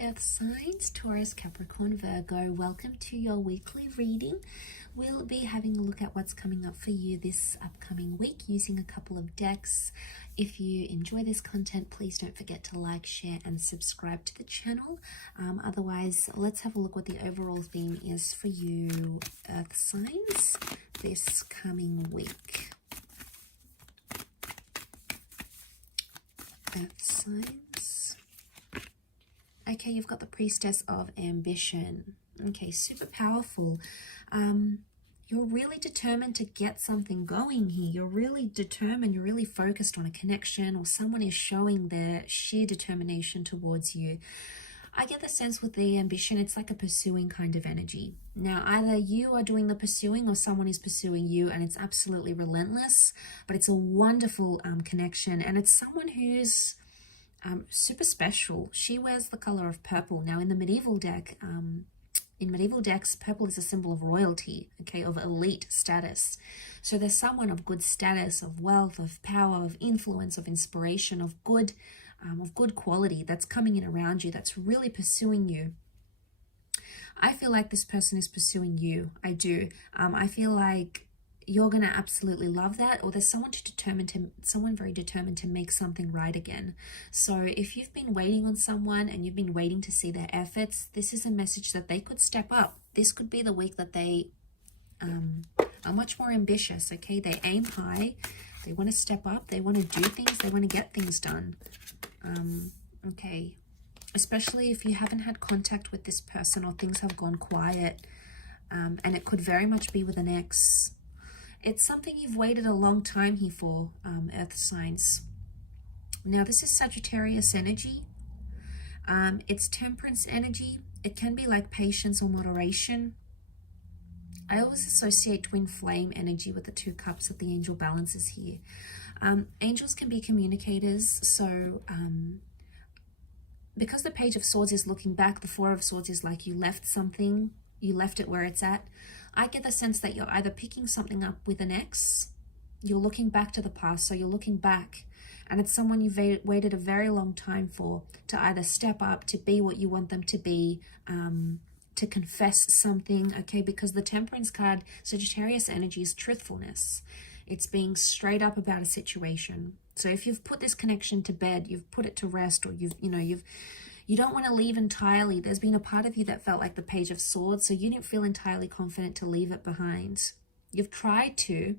earth signs, Taurus, Capricorn, Virgo. Welcome to your weekly reading. We'll be having a look at what's coming up for you this upcoming week using a couple of decks. If you enjoy this content, please don't forget to like, share and subscribe to the channel. Otherwise, let's have a look what the overall theme is for you earth signs this coming week. Earth signs. Okay, you've got the Priestess of Ambition. Okay, super powerful. You're really determined to get something going here. You're really determined, you're really focused on a connection, or someone is showing their sheer determination towards you. I get the sense with the ambition, it's like a pursuing kind of energy. Now, either you are doing the pursuing or someone is pursuing you, and it's absolutely relentless, but it's a wonderful connection, and it's someone who's super special. She wears the color of purple. Now, in the medieval deck, in medieval decks, purple is a symbol of royalty, okay, of elite status. So there's someone of good status, of wealth, of power, of influence, of inspiration, of good quality that's coming in around you, that's really pursuing you. I feel like this person is pursuing you. I do. I feel like you're going to absolutely love that, or there's someone very determined to make something right again. So if you've been waiting on someone and you've been waiting to see their efforts, this is a message that they could step up. This could be the week that they are much more ambitious, okay? They aim high, they want to step up, they want to do things, they want to get things done. Okay, especially if you haven't had contact with this person or things have gone quiet, and it could very much be with an ex. It's something you've waited a long time here for, earth signs. Now, this is Sagittarius energy. It's temperance energy. It can be like patience or moderation. I always associate twin flame energy with the 2 cups that the angel balances here. Angels can be communicators. So because the Page of Swords is looking back, the 4 of Swords is like you left something, you left it where it's at. I get the sense that you're either picking something up with an ex, you're looking back to the past, so you're looking back, and it's someone you've waited a very long time for to either step up, to be what you want them to be, to confess something, okay? Because the Temperance card, Sagittarius energy, is truthfulness. It's being straight up about a situation. So if you've put this connection to bed, you've put it to rest, or you don't want to leave entirely. There's been a part of you that felt like the Page of Swords, so you didn't feel entirely confident to leave it behind. You've tried to,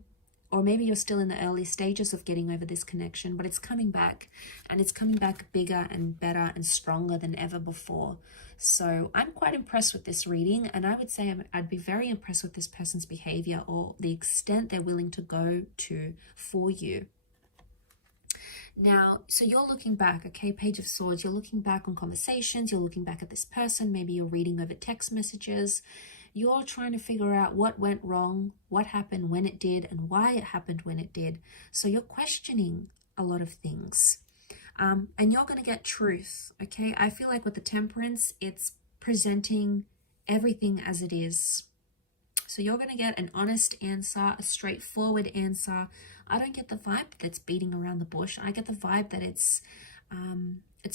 or maybe you're still in the early stages of getting over this connection, but it's coming back, and it's coming back bigger and better and stronger than ever before. So I'm quite impressed with this reading, and I would say I'd be very impressed with this person's behavior or the extent they're willing to go to for you. Now, so you're looking back, okay, Page of Swords, you're looking back on conversations, you're looking back at this person, maybe you're reading over text messages, you're trying to figure out what went wrong, what happened when it did, and why it happened when it did. So you're questioning a lot of things, and you're going to get truth, okay? I feel like with the Temperance, it's presenting everything as it is. So you're going to get an honest answer, a straightforward answer. I don't get the vibe that's beating around the bush. I get the vibe that it's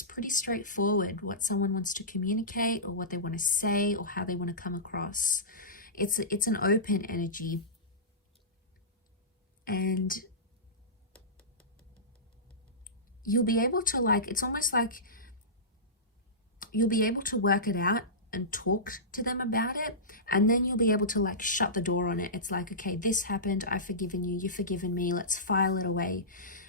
pretty straightforward what someone wants to communicate, or what they want to say, or how they want to come across. It's an open energy, and you'll be able to, like, it's almost like you'll be able to work it out and talk to them about it, and then you'll be able to, like, shut the door on it. It's like, okay, this happened, I've forgiven you, you've forgiven me, let's file it away.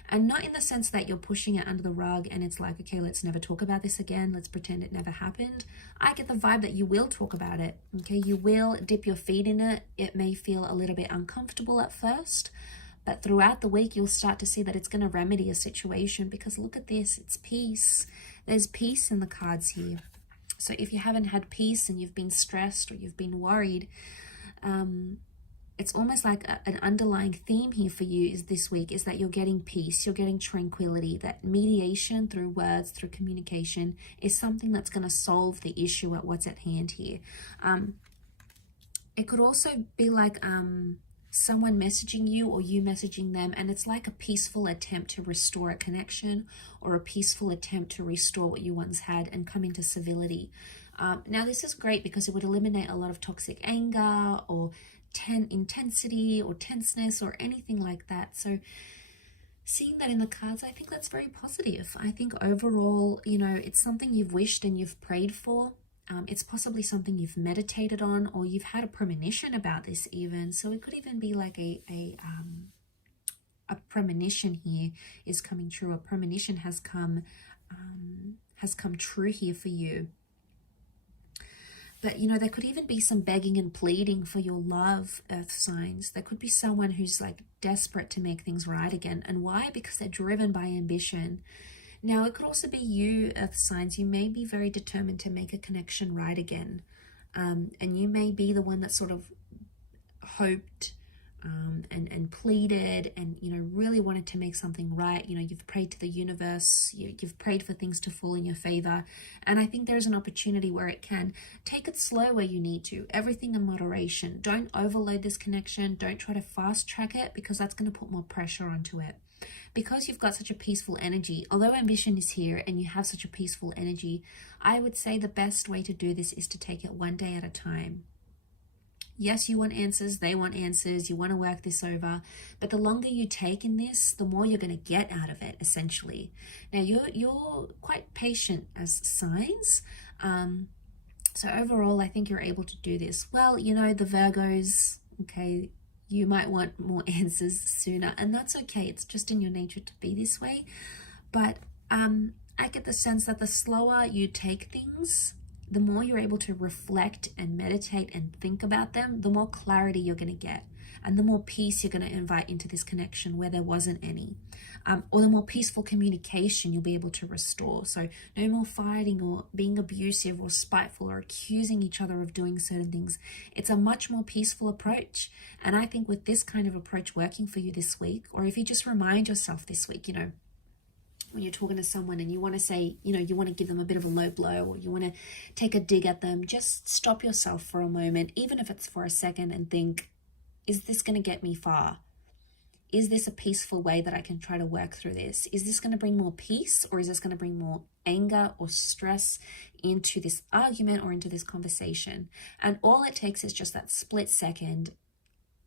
And not in the sense that you're pushing it under the rug and it's like, okay, let's never talk about this again, let's pretend it never happened. I get the vibe that you will talk about it, okay? You will dip your feet in it. It may feel a little bit uncomfortable at first, but throughout the week you'll start to see that it's going to remedy a situation, because look at this, it's peace. There's peace in the cards here. So if you haven't had peace and you've been stressed or you've been worried, it's almost like an underlying theme here for you is this week is that you're getting peace, you're getting tranquility, that mediation through words, through communication is something that's going to solve the issue at what's at hand here. It could also be like someone messaging you or you messaging them, and it's like a peaceful attempt to restore a connection or a peaceful attempt to restore what you once had and come into civility. Now this is great because it would eliminate a lot of toxic anger or intensity or tenseness or anything like that. So seeing that in the cards, I think that's very positive. I think overall, you know, it's something you've wished and you've prayed for. It's possibly something you've meditated on, or you've had a premonition about this even. So it could even be like a premonition here is coming true. A premonition has come true here for you. But, you know, there could even be some begging and pleading for your love, earth signs. There could be someone who's like desperate to make things right again. And why? Because they're driven by ambition. Now, it could also be you, earth signs. You may be very determined to make a connection right again. And you may be the one that sort of hoped and pleaded and, you know, really wanted to make something right. You know, you've prayed to the universe, you've prayed for things to fall in your favor. And I think there's an opportunity where it can. Take it slow where you need to, everything in moderation. Don't overload this connection. Don't try to fast track it, because that's going to put more pressure onto it. Because you've got such a peaceful energy, although ambition is here and you have such a peaceful energy, I would say the best way to do this is to take it one day at a time. Yes, you want answers, they want answers, you want to work this over, but the longer you take in this, the more you're going to get out of it, essentially. Now, you're quite patient as signs, so overall, I think you're able to do this. Well, you know, the Virgos, okay, you might want more answers sooner, and that's okay. It's just in your nature to be this way, but I get the sense that the slower you take things, the more you're able to reflect and meditate and think about them, the more clarity you're going to get, and the more peace you're going to invite into this connection where there wasn't any, or the more peaceful communication you'll be able to restore. So no more fighting or being abusive or spiteful or accusing each other of doing certain things. It's a much more peaceful approach. And I think with this kind of approach working for you this week, or if you just remind yourself this week, you know, when you're talking to someone and you want to say, you know, you want to give them a bit of a low blow, or you want to take a dig at them, just stop yourself for a moment, even if it's for a second, and think, is this going to get me far? Is this a peaceful way that I can try to work through this? Is this going to bring more peace, or is this going to bring more anger or stress into this argument or into this conversation? And all it takes is just that split second,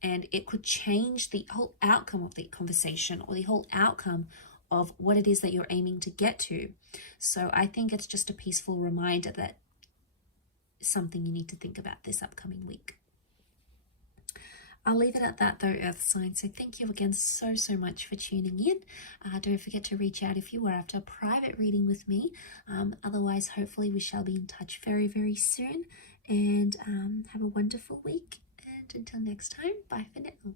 and it could change the whole outcome of the conversation or the whole outcome of what it is that you're aiming to get to. So I think it's just a peaceful reminder that something you need to think about this upcoming week. I'll leave it at that though, earth signs. So thank you again so much for tuning in. Don't forget to reach out if you are after a private reading with me. Otherwise, hopefully we shall be in touch very soon. And have a wonderful week. And until next time, bye for now.